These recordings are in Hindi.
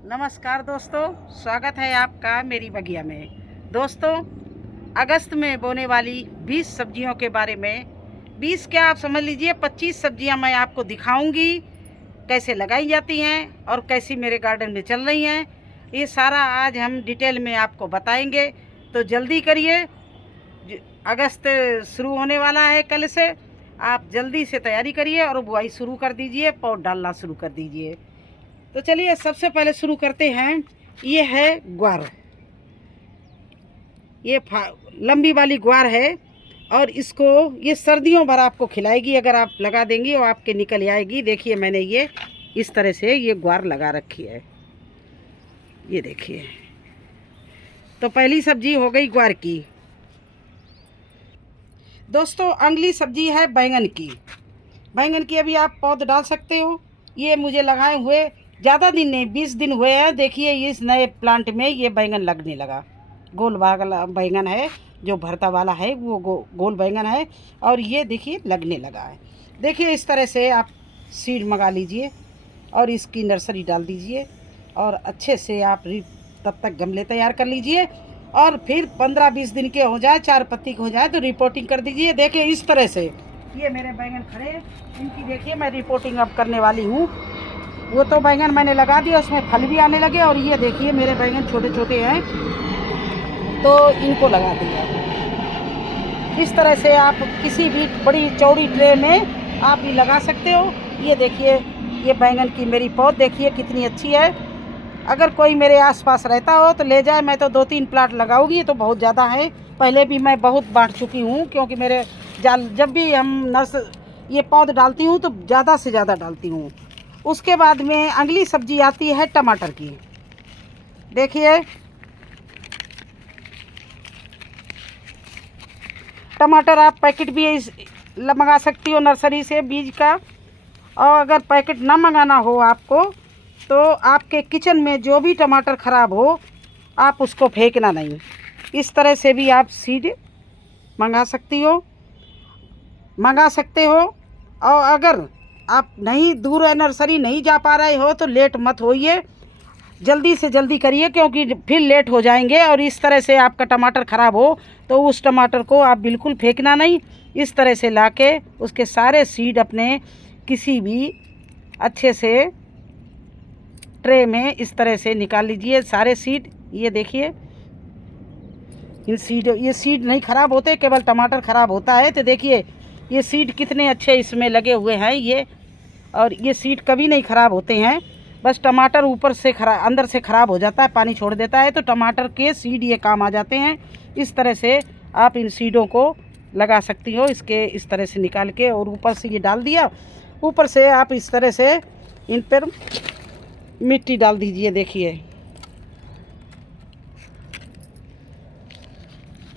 नमस्कार दोस्तों, स्वागत है आपका मेरी बगिया में। दोस्तों, अगस्त में बोने वाली 20 सब्जियों के बारे में 20 क्या आप समझ लीजिए 25 सब्जियां मैं आपको दिखाऊंगी, कैसे लगाई जाती हैं और कैसी मेरे गार्डन में चल रही हैं। ये सारा आज हम डिटेल में आपको बताएंगे, तो जल्दी करिए। अगस्त शुरू होने वाला है कल से। आप जल्दी से तैयारी करिए और बुआई शुरू कर दीजिए, पौध डालना शुरू कर दीजिए। तो चलिए सबसे पहले शुरू करते हैं। ये है ग्वार, ये लंबी वाली ग्वार है और इसको ये सर्दियों भर आपको खिलाएगी। अगर आप लगा देंगी और आपके निकल आएगी। देखिए मैंने ये इस तरह से ये ग्वार लगा रखी है, ये देखिए। तो पहली सब्जी हो गई ग्वार की। दोस्तों, अगली सब्जी है बैंगन की। बैंगन की अभी आप पौध डाल सकते हो। ये मुझे लगाए हुए ज़्यादा दिन नहीं, 20 दिन हुए हैं। देखिए इस नए प्लांट में ये बैंगन लगने लगा। गोल वाला बैंगन है, जो भरता वाला है वो गोल बैंगन है और ये देखिए लगने लगा है। देखिए इस तरह से आप सीड मंगा लीजिए और इसकी नर्सरी डाल दीजिए और अच्छे से आप तब तक गमले तैयार कर लीजिए और फिर 15-20 दिन के हो जाए, 4 पत्ती के हो जाए तो रिपोर्टिंग कर दीजिए। देखिए इस तरह से ये मेरे बैंगन खड़े, इनकी देखिए मैं रिपोर्टिंग अब करने वाली हूँ। वो तो बैंगन मैंने लगा दिया, उसमें फल भी आने लगे और ये देखिए मेरे बैंगन छोटे छोटे हैं तो इनको लगा दिया। इस तरह से आप किसी भी बड़ी चौड़ी ट्रे में आप ये लगा सकते हो। ये देखिए ये बैंगन की मेरी पौध देखिए कितनी अच्छी है। अगर कोई मेरे आसपास रहता हो तो ले जाए, मैं तो 2-3 प्लाट लगाऊंगी। तो बहुत ज़्यादा है, पहले भी मैं बहुत बांट चुकी हूँ, क्योंकि मेरे जब भी हम ये पौध डालती हूँ तो ज़्यादा से ज़्यादा डालती हूँ। उसके बाद में अगली सब्जी आती है टमाटर की। देखिए टमाटर आप पैकेट भी मंगा सकती हो नर्सरी से बीज का। और अगर पैकेट ना मंगाना हो आपको तो आपके किचन में जो भी टमाटर ख़राब हो आप उसको फेंकना नहीं। इस तरह से भी आप सीड मंगा सकते हो। और अगर आप नहीं दूर है, नर्सरी नहीं जा पा रहे हो तो लेट मत होइए, जल्दी से जल्दी करिए, क्योंकि फिर लेट हो जाएंगे। और इस तरह से आपका टमाटर ख़राब हो तो उस टमाटर को आप बिल्कुल फेंकना नहीं। इस तरह से लाके उसके सारे सीड अपने किसी भी अच्छे से ट्रे में इस तरह से निकाल लीजिए सारे सीड। ये देखिए ये सीड नहीं ख़राब होते, केवल टमाटर ख़राब होता है। तो देखिए ये सीड कितने अच्छे इसमें लगे हुए हैं ये, और ये सीड कभी नहीं ख़राब होते हैं। बस टमाटर ऊपर से अंदर से ख़राब हो जाता है, पानी छोड़ देता है, तो टमाटर के सीड ये काम आ जाते हैं। इस तरह से आप इन सीडों को लगा सकती हो, इसके इस तरह से निकाल के, और ऊपर से ये डाल दिया। ऊपर से आप इस तरह से इन पर मिट्टी डाल दीजिए। देखिए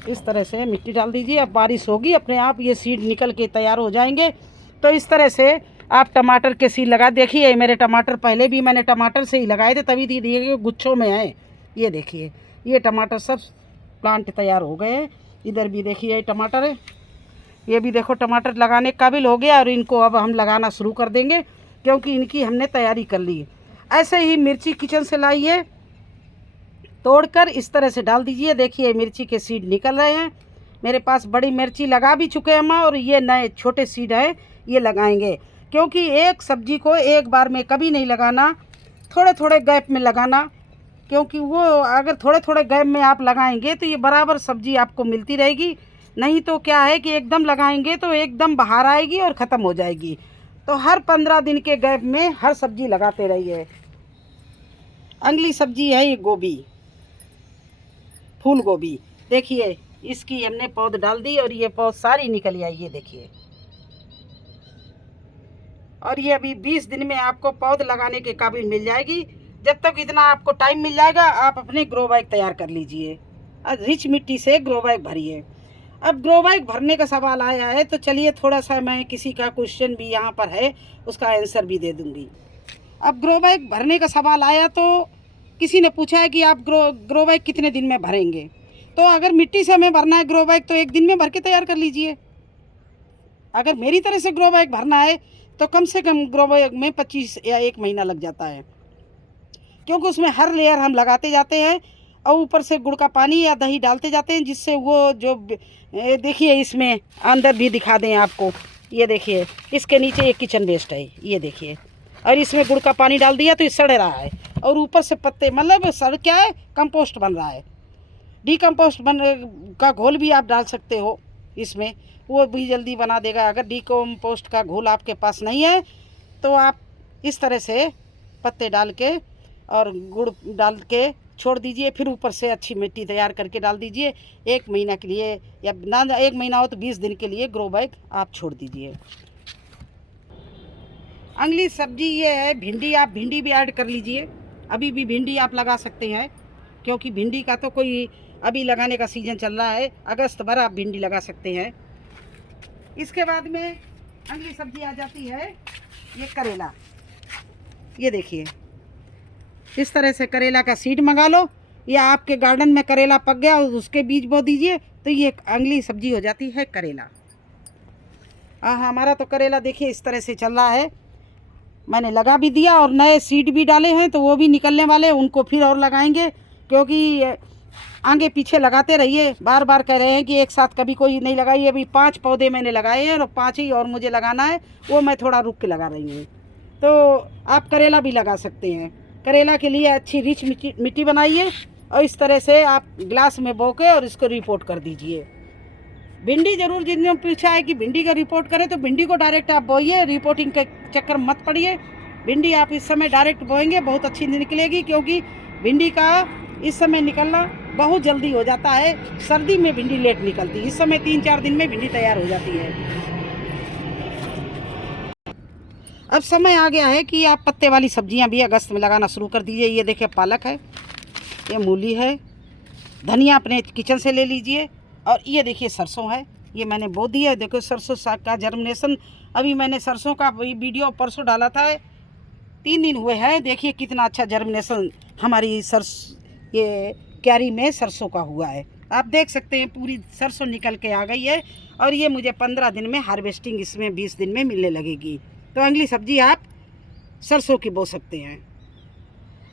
इस तरह से मिट्टी डाल दीजिए। अब बारिश होगी, अपने आप ये सीड निकल के तैयार हो जाएंगे। तो इस तरह से आप टमाटर के सीड लगा। देखिए मेरे टमाटर पहले भी मैंने टमाटर से ही लगाए थे, तभी देखिए गुच्छों में हैं। ये देखिए ये टमाटर सब प्लांट तैयार हो गए हैं। इधर भी देखिए टमाटर है, ये भी देखो टमाटर लगाने के काबिल हो गया। और इनको अब हम लगाना शुरू कर देंगे, क्योंकि इनकी हमने तैयारी कर ली। ऐसे ही मिर्ची किचन से लाइए, तोड़कर इस तरह से डाल दीजिए। देखिए मिर्ची के सीड निकल रहे हैं। मेरे पास बड़ी मिर्ची लगा भी चुके हैं हम, और ये नए छोटे सीड हैं ये लगाएंगे। क्योंकि एक सब्जी को एक बार में कभी नहीं लगाना, थोड़े थोड़े गैप में लगाना। क्योंकि वो अगर थोड़े थोड़े गैप में आप लगाएंगे तो ये बराबर सब्जी आपको मिलती रहेगी। नहीं तो क्या है कि एकदम लगाएंगे तो एकदम बाहर आएगी और ख़त्म हो जाएगी। तो हर 15 दिन के गैप में हर सब्जी लगाते रहिए। अगली सब्जी है ये गोभी, फूल गोभी। देखिए इसकी हमने पौध डाल दी और ये पौध सारी निकल आई। ये देखिए, और ये अभी 20 दिन में आपको पौध लगाने के काबिल मिल जाएगी। जब तक इतना आपको टाइम मिल जाएगा आप अपने ग्रो बैग तैयार कर लीजिए, रिच मिट्टी से ग्रो बैग भरिए। अब ग्रो बैग भरने का सवाल आया है तो चलिए थोड़ा सा मैं किसी का क्वेश्चन भी यहाँ पर है उसका आंसर भी दे दूँगी। अब ग्रो बैग भरने का सवाल आया तो किसी ने पूछा है कि आप ग्रो बैग कितने दिन में भरेंगे। तो अगर मिट्टी से हमें भरना है ग्रो बैग तो 1 दिन में भर के तैयार कर लीजिए। अगर मेरी तरह से ग्रो बैग भरना है तो कम से कम ग्रो बैग में 25 या 1 महीना लग जाता है। क्योंकि उसमें हर लेयर हम लगाते जाते हैं और ऊपर से गुड़ का पानी या दही डालते जाते हैं, जिससे वो जो देखिए इसमें अंदर भी दिखा दें आपको, ये देखिए इसके नीचे एक किचन वेस्ट है, ये देखिए, और इसमें गुड़ का पानी डाल दिया तो ये सड़ रहा है, और ऊपर से पत्ते मतलब सड़ क्या है, कंपोस्ट बन रहा है। डीकम्पोस्ट का घोल भी आप डाल सकते हो इसमें, वो भी जल्दी बना देगा। अगर डीकम्पोस्ट का घोल आपके पास नहीं है तो आप इस तरह से पत्ते डाल के और गुड़ डाल के छोड़ दीजिए, फिर ऊपर से अच्छी मिट्टी तैयार करके डाल दीजिए। 1 महीना के लिए, या ना 1 महीना हो तो 20 दिन के लिए ग्रो बैग आप छोड़ दीजिए। अगली सब्जी ये है भिंडी। आप भिंडी भी ऐड कर लीजिए, अभी भी भिंडी आप लगा सकते हैं, क्योंकि भिंडी का तो कोई अभी लगाने का सीज़न चल रहा है, अगस्त भर आप भिंडी लगा सकते हैं। इसके बाद में अगली सब्जी आ जाती है ये करेला। ये देखिए इस तरह से करेला का सीड मंगा लो, या आपके गार्डन में करेला पक गया और उसके बीज बो दीजिए, तो ये अगली सब्जी हो जाती है करेला। हमारा तो करेला देखिए इस तरह से चल रहा है, मैंने लगा भी दिया और नए सीड भी डाले हैं, तो वो भी निकलने वाले हैं, उनको फिर और लगाएंगे, क्योंकि आगे पीछे लगाते रहिए। बार बार कह रहे हैं कि एक साथ कभी कोई नहीं लगाइए। अभी 5 पौधे मैंने लगाए हैं और 5 ही और मुझे लगाना है, वो मैं थोड़ा रुक के लगा रही हूँ। तो आप करेला भी लगा सकते हैं। करेला के लिए अच्छी रिच मिट्टी बनाइए और इस तरह से आप ग्लास में बो के और इसको रिपोर्ट कर दीजिए। भिंडी ज़रूर, जिन्होंने पूछा है कि भिंडी का रिपोर्ट करें, तो भिंडी को डायरेक्ट आप बोइए, रिपोर्टिंग के चक्कर मत पड़िए। भिंडी आप इस समय डायरेक्ट बोएंगे बहुत अच्छी निकलेगी, क्योंकि भिंडी का इस समय निकलना बहुत जल्दी हो जाता है। सर्दी में भिंडी लेट निकलती है, इस समय 3-4 दिन में भिंडी तैयार हो जाती है। अब समय आ गया है कि आप पत्ते वाली सब्जियां भी अगस्त में लगाना शुरू कर दीजिए। ये देखिए पालक है, ये मूली है, धनिया अपने किचन से ले लीजिए, और ये देखिए सरसों है, ये मैंने बो दिया है। देखो सरसों साग का जर्मिनेशन, अभी मैंने सरसों का वीडियो परसों डाला था, 3 दिन हुए हैं। देखिए कितना अच्छा जर्मिनेशन हमारी ये क्यारी में सरसों का हुआ है। आप देख सकते हैं पूरी सरसों निकल के आ गई है, और ये मुझे 15 दिन में हार्वेस्टिंग इसमें 20 दिन में मिलने लगेगी। तो अगली सब्जी आप सरसों की बो सकते हैं।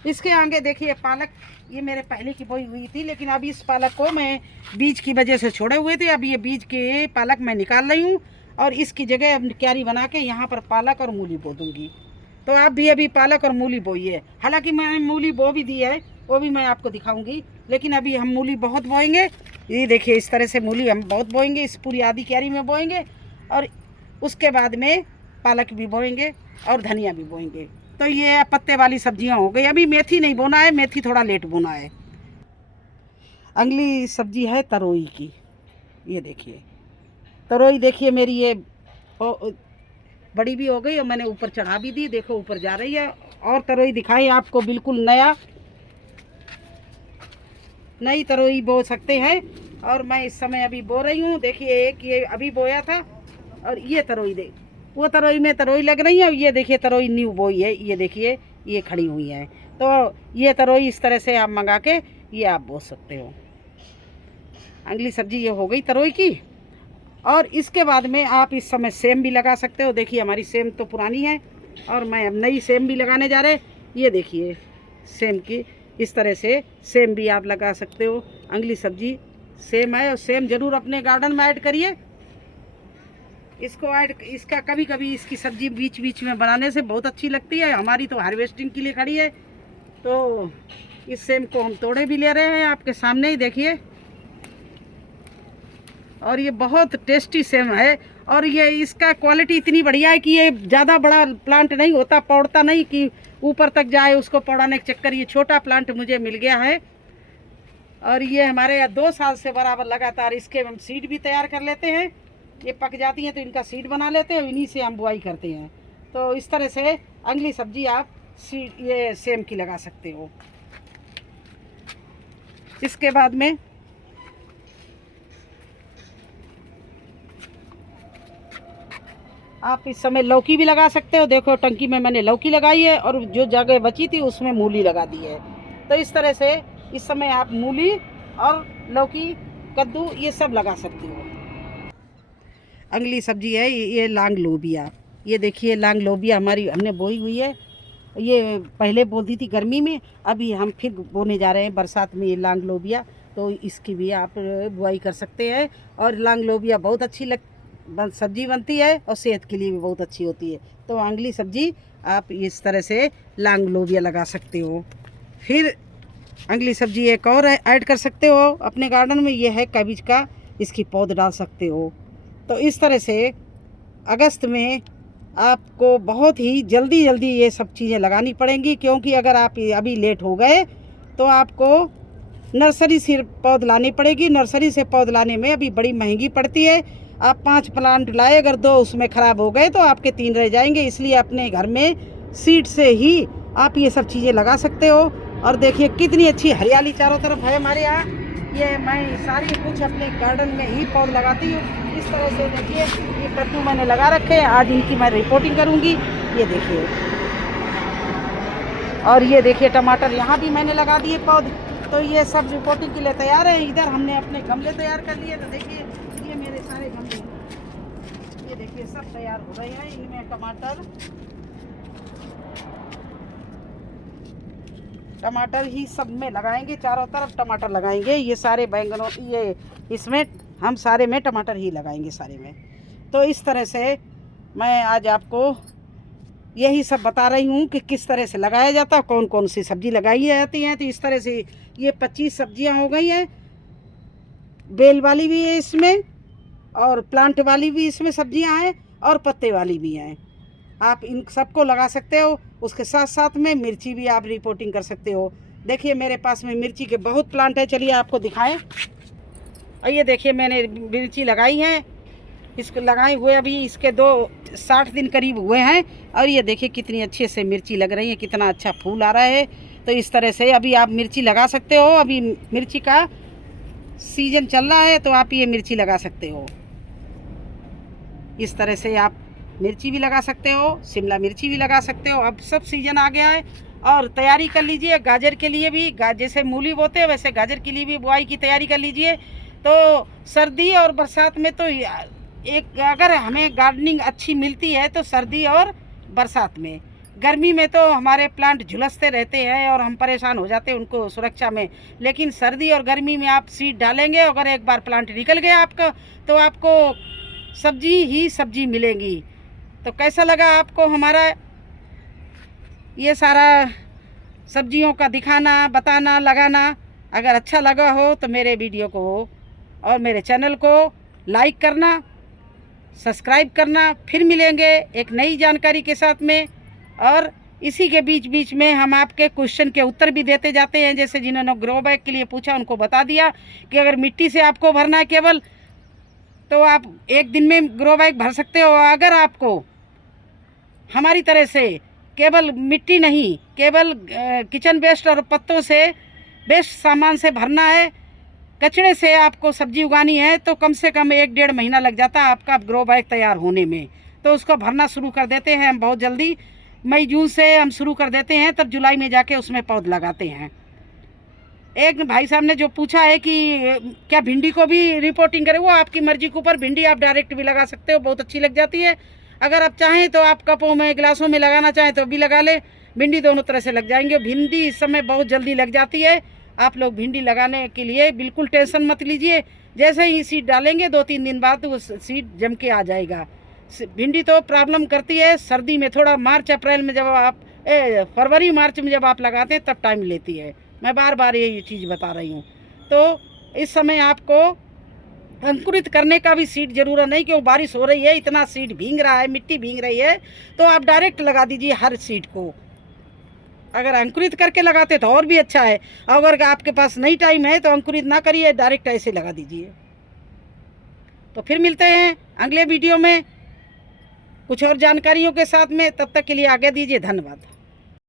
इसके आगे देखिए पालक, ये मेरे पहले की बोई हुई थी, लेकिन अभी इस पालक को मैं बीज की वजह से छोड़े हुए थे। अब ये बीज के पालक मैं निकाल रही हूँ, और इसकी जगह अब क्यारी बना के यहाँ पर पालक और मूली बो दूँगी। तो आप भी अभी पालक और मूली बोइए। हालांकि मैंने मूली बो भी दी है, वो भी मैं आपको दिखाऊंगी, लेकिन अभी हम मूली बहुत बोएंगे। ये देखिए इस तरह से मूली हम बहुत बोएंगे, इस पूरी आधी क्यारी में बोएंगे, और उसके बाद में पालक भी बोएंगे और धनिया भी बोएंगे। तो ये पत्ते वाली सब्जियां हो गई। अभी मेथी नहीं बोना है, मेथी थोड़ा लेट बोना है। अगली सब्जी है तरोई की। ये देखिए तरोई, देखिए मेरी ये बड़ी भी हो गई और मैंने ऊपर चढ़ा भी दी, देखो ऊपर जा रही है। और तरोई दिखाई आपको, बिल्कुल नई तरोई बो सकते हैं, और मैं इस समय अभी बो रही हूँ। देखिए एक ये अभी बोया था, और ये तरोई वो तरोई में तरोई लग रही है। ये देखिए तरोई न्यू बोई है, ये देखिए ये खड़ी हुई है। तो ये तरोई इस तरह से आप मंगा के ये आप बो सकते हो। अगली सब्जी ये हो गई तरोई की। और इसके बाद में आप इस समय सेम भी लगा सकते हो। देखिए हमारी सेम तो पुरानी है, और मैं अब नई सेम भी लगाने जा रहे। ये देखिए सेम की इस तरह से सेम भी आप लगा सकते हो। अगली सब्जी सेम है, और सेम ज़रूर अपने गार्डन में ऐड करिए। इसका कभी कभी इसकी सब्जी बीच बीच में बनाने से बहुत अच्छी लगती है। हमारी तो हार्वेस्टिंग के लिए खड़ी है, तो इस सेम को हम तोड़े भी ले रहे हैं आपके सामने ही देखिए। और ये बहुत टेस्टी सेम है, और ये इसका क्वालिटी इतनी बढ़िया है कि ये ज़्यादा बड़ा प्लांट नहीं होता, पौड़ता नहीं कि ऊपर तक जाए उसको पौड़ाने के चक्कर। ये छोटा प्लांट मुझे मिल गया है, और ये हमारे 2 साल से बराबर लगातार इसके हम सीड भी तैयार कर लेते हैं। ये पक जाती हैं तो इनका सीड बना लेते हैं, इन्हीं से हम बुआई करते हैं। तो इस तरह से अगली सब्जी आप सीड ये सेम की लगा सकते हो। इसके बाद में आप इस समय लौकी भी लगा सकते हो। देखो टंकी में मैंने लौकी लगाई है, और जो जगह बची थी उसमें मूली लगा दी है। तो इस तरह से इस समय आप मूली और लौकी, कद्दू ये सब लगा सकते हो। अगली सब्जी है ये लांग लोबिया। ये देखिए लांग लोबिया हमारी हमने बोई हुई है, ये पहले बोलती थी गर्मी में, अभी हम फिर बोने जा रहे हैं बरसात में ये लांग लोबिया, तो इसकी भी आप बुआई कर सकते हैं। और लांग लोबिया बहुत अच्छी सब्जी बनती है और सेहत के लिए भी बहुत अच्छी होती है। तो आंगली सब्जी आप इस तरह से लांग लोबिया लगा सकते हो। फिर अगली सब्जी एक और ऐड कर सकते हो अपने गार्डन में, ये है कैबिज का, इसकी पौध डाल सकते हो। तो इस तरह से अगस्त में आपको बहुत ही जल्दी ये सब चीज़ें लगानी पड़ेंगी, क्योंकि अगर आप अभी लेट हो गए तो आपको नर्सरी से पौध लानी पड़ेगी। नर्सरी से पौध लाने में अभी बड़ी महंगी पड़ती है। आप 5 प्लांट लाए, अगर 2 उसमें ख़राब हो गए तो आपके 3 रह जाएंगे। इसलिए अपने घर में सीड से ही आप ये सब चीज़ें लगा सकते हो। और देखिए कितनी अच्छी हरियाली चारों तरफ है हमारे यहाँ। ये मैं सारी कुछ अपने गार्डन में ही पौध लगाती हूँ। इस तरह से देखिए ये कद्दू मैंने लगा रखे हैं, आज इनकी मैं रिपोर्टिंग करूँगी। ये देखिए, और ये देखिए टमाटर यहाँ भी मैंने लगा दिए पौध। तो ये सब रिपोर्टिंग के लिए तैयार है। इधर हमने अपने गमले तैयार कर लिए। तो देखिए ये मेरे सारे गमले, ये देखिए सब तैयार हो रहे हैं। इनमें टमाटर ही सब में लगाएंगे, चारों तरफ टमाटर लगाएंगे। ये सारे बैंगनों, ये इसमें हम सारे में टमाटर ही लगाएंगे सारे में। तो इस तरह से मैं आज आपको यही सब बता रही हूँ कि किस तरह से लगाया जाता है, कौन कौन सी सब्जी लगाई जाती हैं। तो इस तरह से ये 25 सब्जियाँ हो गई हैं। बेल वाली भी है इसमें, और प्लांट वाली भी इसमें सब्जियाँ हैं, और पत्ते वाली भी हैं। आप इन सबको लगा सकते हो। उसके साथ साथ में मिर्ची भी आप रिपोर्टिंग कर सकते हो। देखिए मेरे पास में मिर्ची के बहुत प्लांट है, चलिए आपको दिखाएं। और ये देखिए मैंने मिर्ची लगाई है, इसको लगाए हुए अभी इसके 60 दिन करीब हुए हैं। और ये देखिए कितनी अच्छे से मिर्ची लग रही है, कितना अच्छा फूल आ रहा है। तो इस तरह से अभी आप मिर्ची लगा सकते हो। अभी मिर्ची का सीजन चल रहा है, तो आप ये मिर्ची लगा सकते हो। इस तरह से आप मिर्ची भी लगा सकते हो, शिमला मिर्ची भी लगा सकते हो। अब सब सीजन आ गया है, और तैयारी कर लीजिए गाजर के लिए भी। जैसे मूली बोते हैं वैसे गाजर के लिए भी बुआई की तैयारी कर लीजिए। तो सर्दी और बरसात में तो एक, अगर हमें गार्डनिंग अच्छी मिलती है तो सर्दी और बरसात में। गर्मी में तो हमारे प्लांट झुलसते रहते हैं और हम परेशान हो जाते हैं उनको सुरक्षा में। लेकिन सर्दी और गर्मी में आप सीड डालेंगे, अगर एक बार प्लांट निकल गया आपका, तो आपको सब्जी ही सब्जी मिलेगी। तो कैसा लगा आपको हमारा ये सारा सब्जियों का दिखाना, बताना, लगाना? अगर अच्छा लगा हो तो मेरे वीडियो को और मेरे चैनल को लाइक करना, सब्सक्राइब करना। फिर मिलेंगे एक नई जानकारी के साथ में। और इसी के बीच में हम आपके क्वेश्चन के उत्तर भी देते जाते हैं। जैसे जिन्होंने ग्रो बैग के लिए पूछा उनको बता दिया कि अगर मिट्टी से आपको भरना है केवल, तो आप एक दिन में ग्रो बैग भर सकते हो। अगर आपको हमारी तरह से केवल मिट्टी नहीं, केवल किचन वेस्ट और पत्तों से वेस्ट सामान से भरना है, कचड़े से आपको सब्जी उगानी है, तो कम से कम 1-1.5 महीना लग जाता है आपका ग्रो बैग तैयार होने में। तो उसको भरना शुरू कर देते हैं हम बहुत जल्दी। मई जून से हम शुरू कर देते हैं, तब जुलाई में जाके उसमें पौध लगाते हैं। एक भाई साहब ने जो पूछा है कि क्या भिंडी को भी रिपोर्टिंग करें, वो आपकी मर्जी के ऊपर। भिंडी आप डायरेक्ट भी लगा सकते हो, बहुत अच्छी लग जाती है। अगर आप चाहें तो आप कपों में, गिलासों में लगाना चाहें तो भी लगा ले। भिंडी दोनों तरह से लग जाएंगे। भिंडी इस समय बहुत जल्दी लग जाती है। आप लोग भिंडी लगाने के लिए बिल्कुल टेंशन मत लीजिए। जैसे ही सीड डालेंगे 2-3 दिन बाद वो सीड जम के आ जाएगा। भिंडी तो प्रॉब्लम करती है सर्दी में थोड़ा, मार्च अप्रैल में जब आप फरवरी मार्च में जब आप लगाते हैं तब टाइम लेती है। मैं बार बार ये चीज़ बता रही हूँ। तो इस समय आपको अंकुरित करने का भी सीड ज़रूरत नहीं, क्यों बारिश हो रही है, इतना सीड भीग रहा है, मिट्टी भीग रही है, तो आप डायरेक्ट लगा दीजिए हर सीड को। अगर अंकुरित करके लगाते तो और भी अच्छा है। अगर आपके पास नहीं टाइम है तो अंकुरित ना करिए, डायरेक्ट ऐसे लगा दीजिए। तो फिर मिलते हैं अगले वीडियो में कुछ और जानकारियों के साथ में। तब तक के लिए आगे दीजिए, धन्यवाद।